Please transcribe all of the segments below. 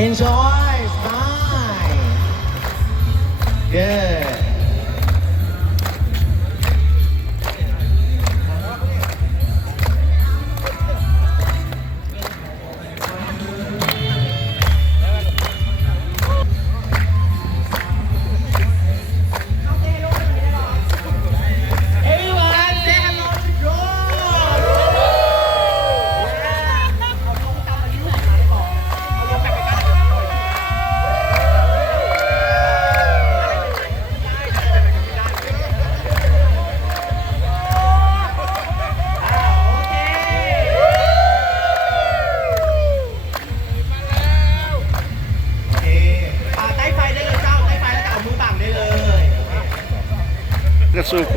Enjoy! Bye! Yeah. ก็สู้ข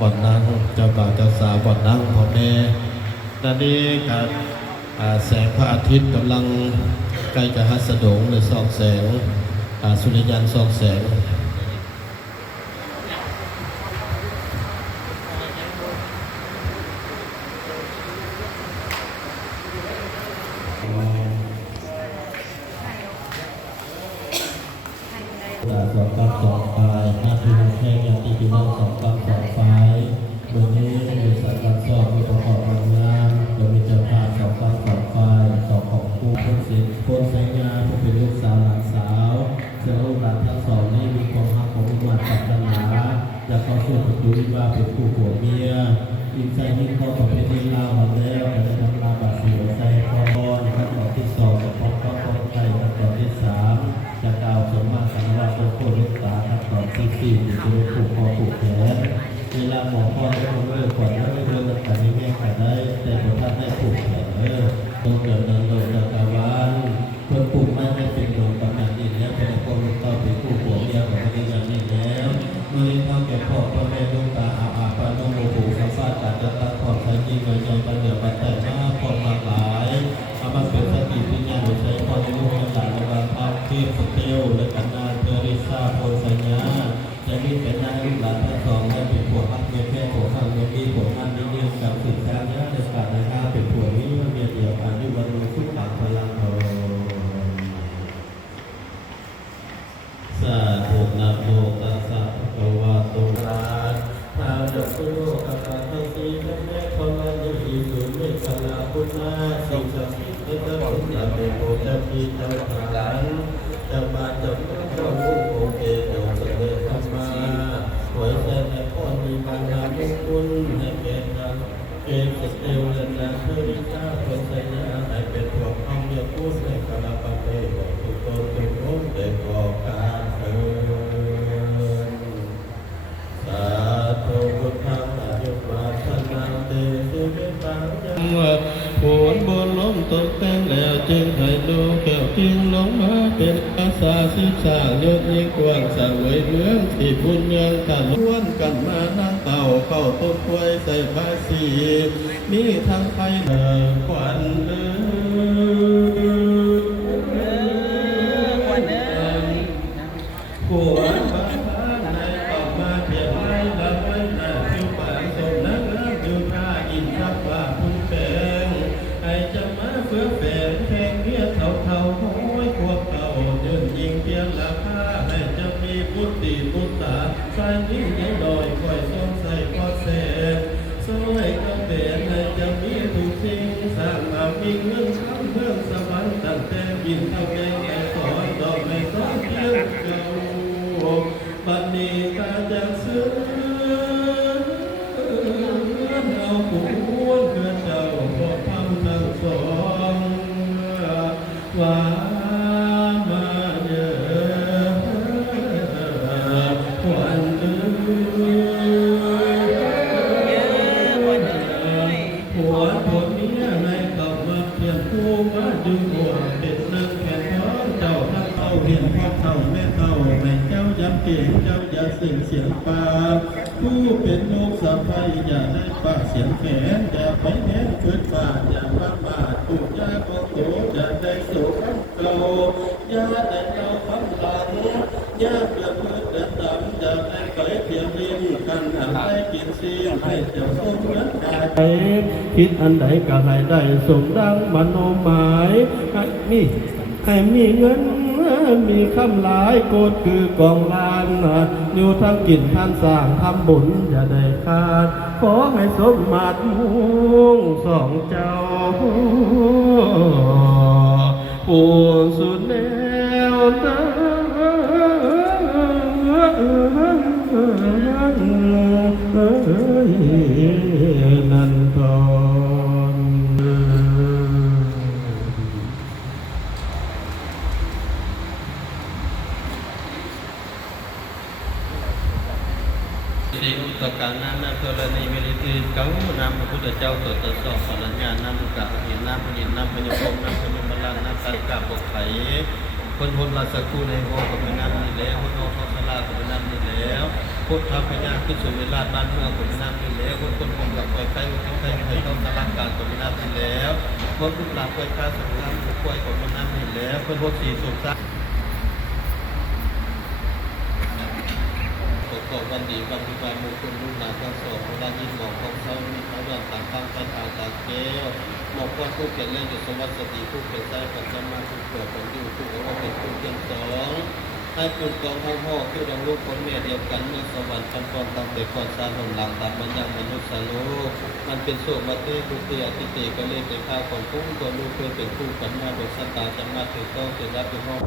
บ่อนนั่งเจ้าบ่าวเจ้าสาวบ่อนนั่งพ่อแม่ตอนนี้กับแสงพระอาทิตย์กำลังใกล้จะฮัสดงหรือสองแสงสุริยันสองแสง เข้าสู่ประตูวิวาเป็นคู่ผัวเมียอินใจยิ่งเข้าประเพณีลาวมาแล้วแต่ได้ทำลาบาสีหัวใจคอนขั้นตอนที่สองกับพร้อมก็พร้อมใจขั้นตอนที่สามจะกล่าวสมมาสังวาสโคลูกตาครับก่อนที่สี่จะไปผูกคอผูกแขนเวลาหมอพ่อได้เลิกก่อนแล้วไม่เลิกแต่ไม่แม่ขาได้แต่พอท่านได้ผูกแขน เป็นนายลูกหลานทั้งสองและเป็นผัวฮักเมียแม่ผัวฮักเมียพี่ผัวฮักนี่เรื่องกับสืบสานญาติศาสตร์นะครับเป็นผัวนี้มันเมียเดียวกันอยู่วันรู้ทุกต่างพลังโอสาธุนะโมตัสสะภะคะวะโตอะระหะโตสัมมาสัมพุทธัสสะทัสสีพระแม่ขมานิอิสุเมฆลาพุทธาสิงสถิตเตตะพุทธะเมโพจะพีเจ้าทานจะ เกศเตวและนาเทริกาเป็นสัญญาให้เป็นพวข้องเมียพูดในกาลปะเปบอกทุกคนาสาสิสร้างยศยิ่งกว้างสร้างไว้เมืองที่พุญยังตันล้วนกันมานั่งเต่าเข้าต้นกล้วยใส่ภาษีมีทั้งไทยเดินควันเอ้ ตั้ เจ้าอย่าสิ่งเสียงปาผู้เป็นลูกสะใภ้อย่าได้ปากเสียงแขนอย่าไปแหน่นฝืนฝ่าอย่าบ้าบาดถูกยาของโตอย่าได้โศกเก่าอย่าได้เล่าคำหลังอย่าเปลือกมือเดินดำจะให้ไปเพียงดินกันอันไปกินซียงให้เจ้าสมนักกายคิดอันใดก็ให้ได้สมดังมโนหมายให้มีให้มีเงินมีคำหลายโกดคือกองลา นอยู่ทั้งกินท่านสร้างทำบุญอย่าได้ขาด ขอให้สมมาตรมุ่งสองเจ้าปูสุดแนวนานันทร สิอุตการนานาเทรณีเวริติ เก้านามพระพุทธเจ้าตัวตสอบสัญญาณามกะเห็นนามพยินนามพยพงนามพยมบาลานนามตันกาบกไถคนพลราสกูในหัวกับเป็นนามนี่แล้วคนโอทอสลากับเป็นนามนี่แล้วพุทธพญาขึ้นสู่เวลาบ้านเมืองกับเป็นนามนี่แล้วคนคนคงกับคอยไข้คนไข้ไข้ต้องตลาดการกับเป็นนามนี่แล้วคนทุกหลักคอยค้าสงครามผู้ป่วยกับเป็นนามนี่แล้วคนพวกสีสุขสัก งวันดีวันวิวามุคุณลูกหลานทั้งสองของด้านยิ่หมอกของเขามีเขาอย่างต่างข้างกันเอาต่างแก้วหมอกว่าผู้เก่งเล่นอยู่สวัสดีผู้เก่งใจปัจจมาผู้เกิดของอยู่ผู้ว่าเป็นผู้เก่งสองให้ปุ่นกองพ่อพ่อคือดังลูกคนเมียเดียวกันเมื่อสวรรค์คันก่อนตามเด็กก่อนสร้างหนหลังตามมันยังมนุษย์สโลกมันเป็นโศกมาเต้ทุติยติเตก็เลยเป็นข้าวของพุ่งตัวลูกเคยเป็นคู่กันมาโดยสตาจะมาถือต้องถือรับเป็นห้อง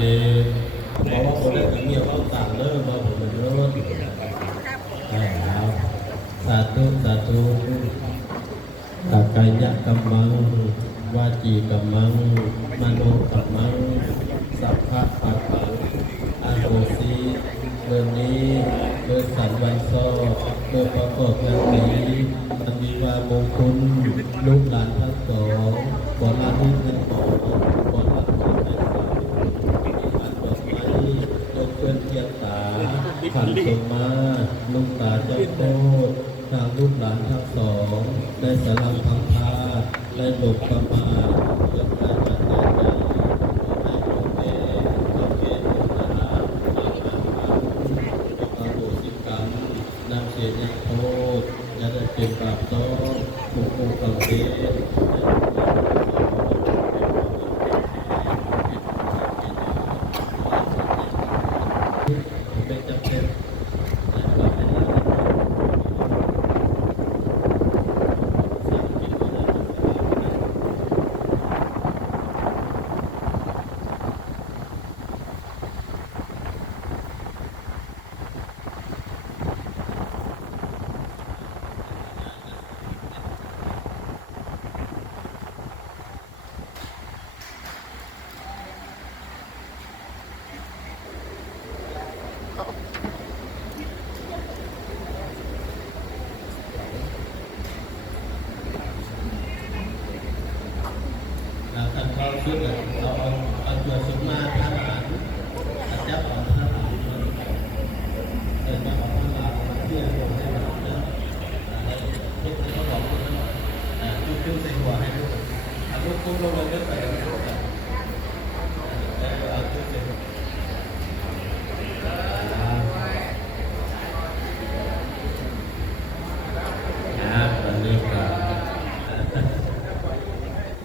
อาปัจเพราะว่าคนได้ถึงเมียเขาต่างเริ่มมาผมเยอะใช่ครับสาธุสาธุอากายะกัมมังวาจีกัมมังมโนกัมมังสัพพะปัปังอาโกสีเดือนนี้เดือนสันวันโซเดือนประกอบงานปีมันมีวามงคลลูกหลานทั้งสองขอลาที่เงินขอขอลาที่เงินขอ อันดอกไม้ยกเพื่อนเทียบตา ขันสมมาลูกตาเจ้าโคตรทางลูกหลานทั้งสอง ได้สลังพังพาได้หลบประมา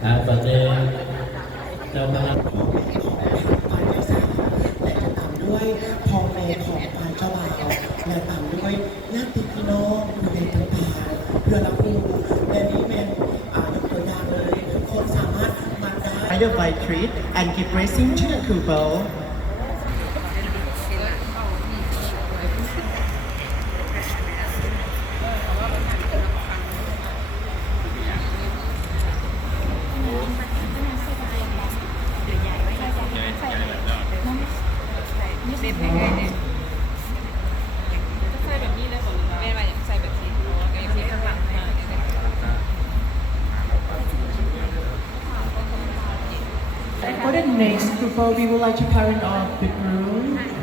นะตอนนี้เจ้าพนักด้วยพอเมของปานเจ้าบ่าวและตามด้วยญาติพี่น้องอยู่ในต่างๆเพื่อรับรู้และนี่เป็นยกตัวอย่างเลยคนสามารถมาด้ By treat and give blessing to the couple next before we would like to carry off the group,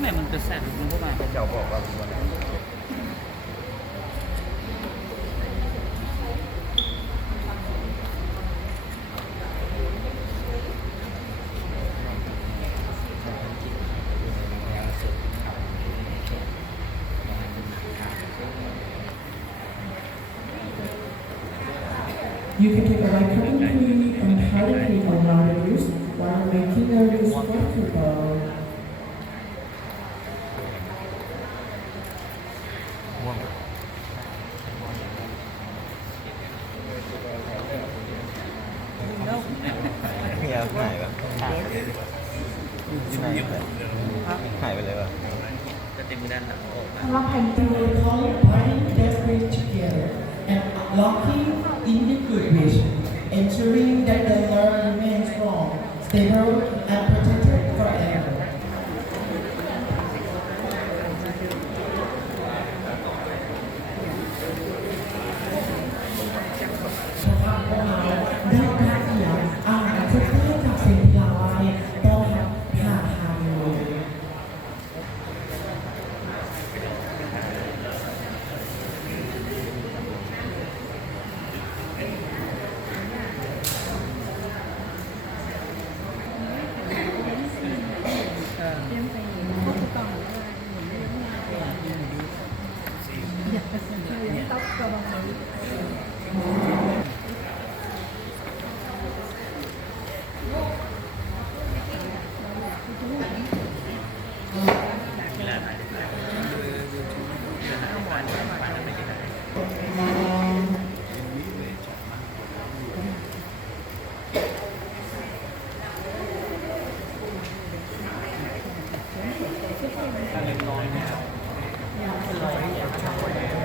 แม่มันจะแซ่บมันก็มาเจ้าบอกว่า ม่วงมีอะไรหายปะหายไปเลยวะก็เต็มด้านหลังออกขา going to yeah.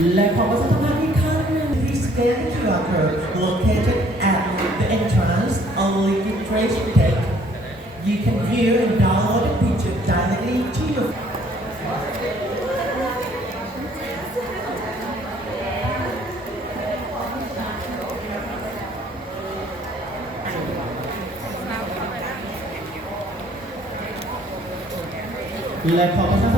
Let Papa Satamaki come Please scan the QR located at the entrance of the Trace Deck. You can view and download the picture directly to your Let Papa